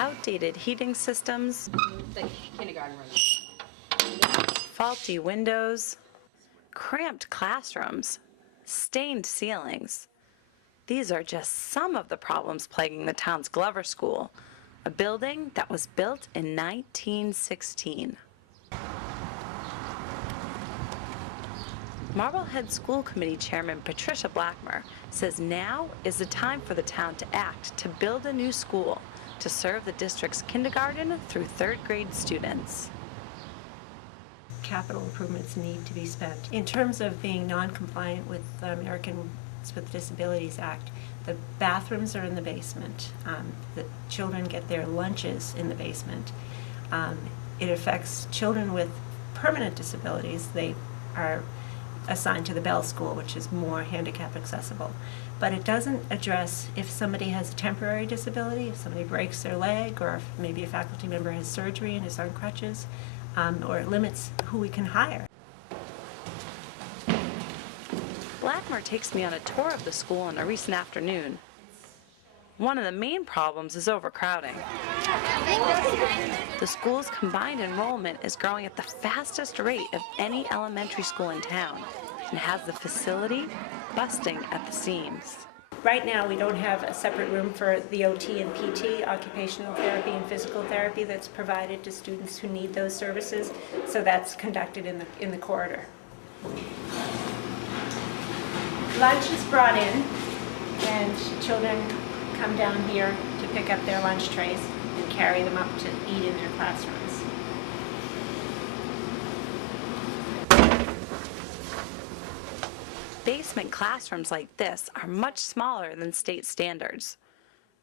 outdated heating systems, The kindergarten room. faulty windows, cramped classrooms, stained ceilings. These are just some of the problems plaguing the town's Glover School, a building that was built in 1916. Marblehead School Committee Chairman Patricia Blackmer says now is the time for the town to act to build a new school to serve the district's kindergarten through third grade students. Capital improvements need to be spent. In terms of being non-compliant with the Americans with Disabilities Act, the bathrooms are in the basement. The children get their lunches in the basement. It affects children with permanent disabilities. They are assigned to the Bell School, which is more handicap accessible. But it doesn't address if somebody has a temporary disability, if somebody breaks their leg, or if maybe a faculty member has surgery and is on crutches, or it limits who we can hire. Blackmer takes me on a tour of the school on a recent afternoon. One of the main problems is overcrowding. The school's combined enrollment is growing at the fastest rate of any elementary school in town and has the facility busting at the seams. Right now, we don't have a separate room for the OT and PT, occupational therapy and physical therapy, that's provided to students who need those services, so that's conducted in the corridor. Lunch is brought in, and children come down here to pick up their lunch trays and carry them up to eat in their classrooms. Basement classrooms like this are much smaller than state standards.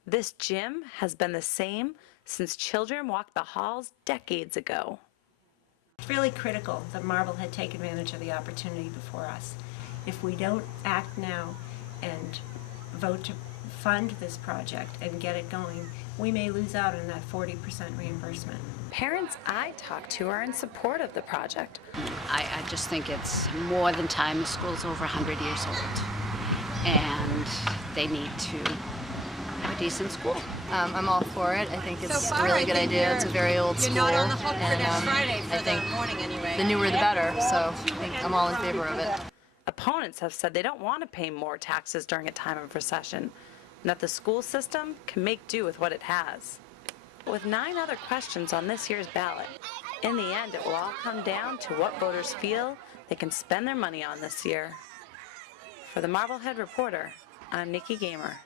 This gym has been the same since children walked the halls decades ago. It's really critical that Marblehead take advantage of the opportunity before us. If we don't act now and vote to fund this project and get it going, we may lose out on that 40% reimbursement. Parents I talked to are in support of the project. I just think it's more than time. The school's over 100 years old, and they need to have a decent school. I'm all for it. I think it's a really good idea. It's a very old school, You're not on the hook for and next Friday for I think the morning anyway. the newer the better, so I think I'm all in favor of it. Opponents have said they don't want to pay more taxes during a time of recession, and that the school system can make do with what it has. With 9 other questions on this year's ballot, in the end it will all come down to what voters feel they can spend their money on this year. For the Marblehead Reporter, I'm Nikki Gamer.